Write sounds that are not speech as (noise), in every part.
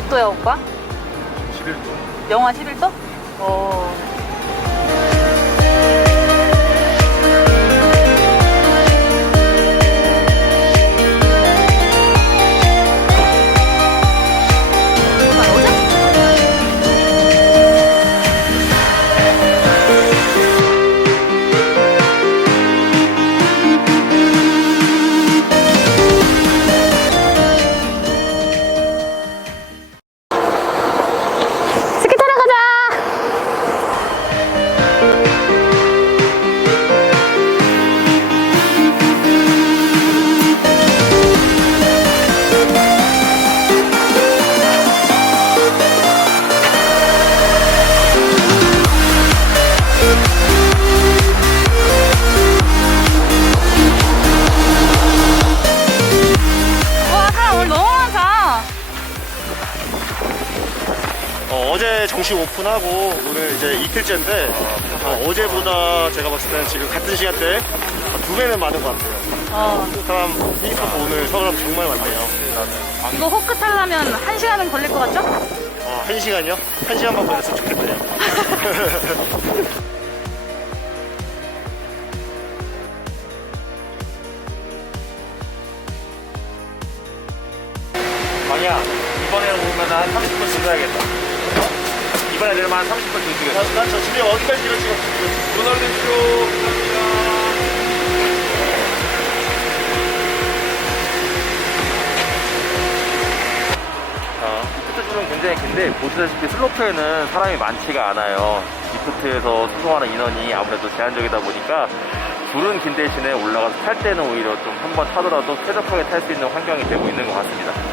몇 도야 오빠? 11도. 영하 11도? 어. 어, 제 정식 오픈하고 오늘 이제 이틀째인데 어, 제보다 제가 봤을 때는 지금 같은 시간대 한두 배는 많은 것 같아요. 어. 사람 삐입하고 오늘 서울 사람 정말 많네요. 이거 호크 타려면 한 시간은 걸릴 것 같죠? 어, 한 시간이요? 한 시간만 걸렸으면 좋겠네요. (laughs) 방이야 이번에 오면 한 30분 준비해야겠다 이번에 내려면 한 30분 준비해야겠다 난저 집에 어디까지 길어지고 도널드 어, 리프트 줄은 굉장히 긴데 보시다시피 슬로프에는 사람이 많지가 않아요. 리프트에서 수송하는 인원이 아무래도 제한적이다 보니까 줄은 긴 대신에 올라가서 탈 때는 오히려 좀 한번 타더라도 쾌적하게 탈 수 있는 환경이 되고 있는 것 같습니다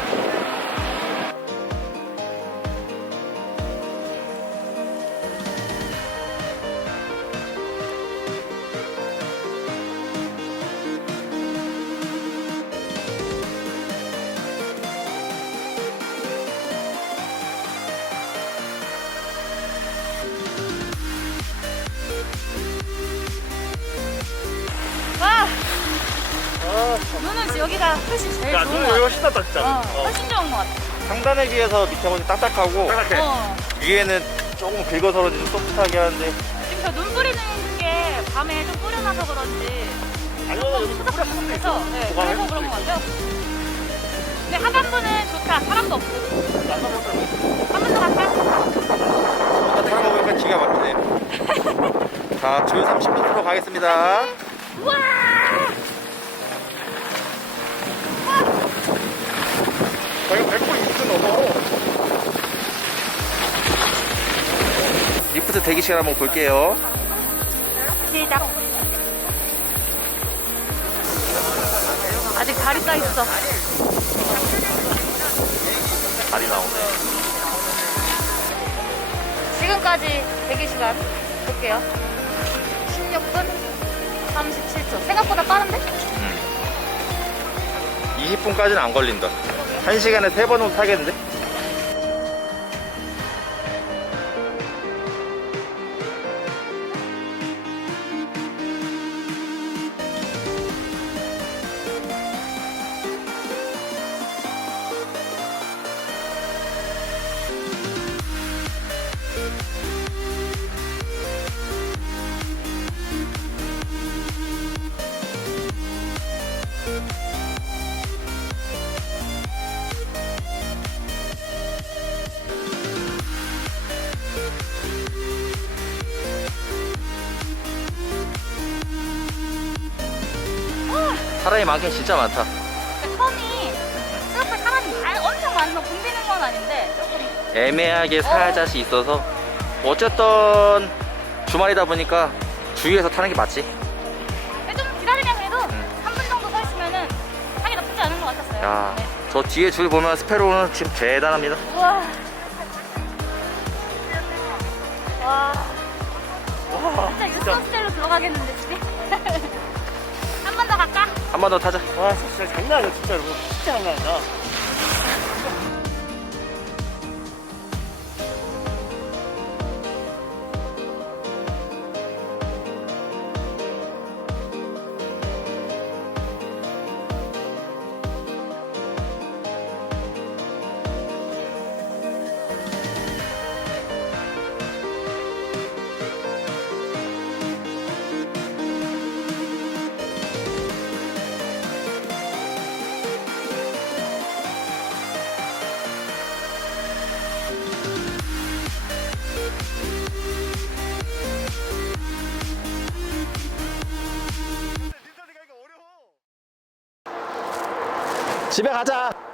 눈은 여기가 훨씬 제일 야, 좋은 것 같아. 훨씬. 어, 어. 훨씬 좋은 것 같아. 상단에 비해서 밑에 보니 딱딱하고 딱딱해. 어. 위에는 조금 긁어서라도 좀 소프트하게 하는데 지금 저 눈 뿌리는 게 밤에 좀 뿌려놔서 그런지 아니요, 여기 푸석푸석해서 네, 보관해? 그래서 그런 것 같아요. 근데 하단부는 좋다. 사람도 없고. 한번더 갈까? 타는 거 보니까 기가 막히네 자, 줄 30m로 가겠습니다 우와! 리프트 대기 시간 한번 볼게요 시작. 아직 다리 떠 있어. 다리 나오네 지금까지 대기 시간 볼게요. 16분 37초. 생각보다 빠른데? 20분까지는 안 걸린다 1시간에 3번 정도 타겠는데? 사람이 많긴 진짜 많다 근데 컴이 생각보다 사람이 많- 엄청 많아서 붐비는 건 아닌데 조금 애매하게 살짝씩 있어서 어쨌든 주말이다 보니까 주위에서 타는 게 맞지 근데 좀 기다리면 그래도 3분 정도 서 있으면은 타기 나쁘지 않은 것 같았어요. 야, 네. 저 뒤에 줄 보면 스페로는 지금 대단합니다 우와. 와. 진짜 유스턴 스타일로 들어가겠는데 집에? (laughs) 한 번 더 타자 와, 진짜 장난 아니야, 진짜로. 진짜 장난 아니다. 집에 가자.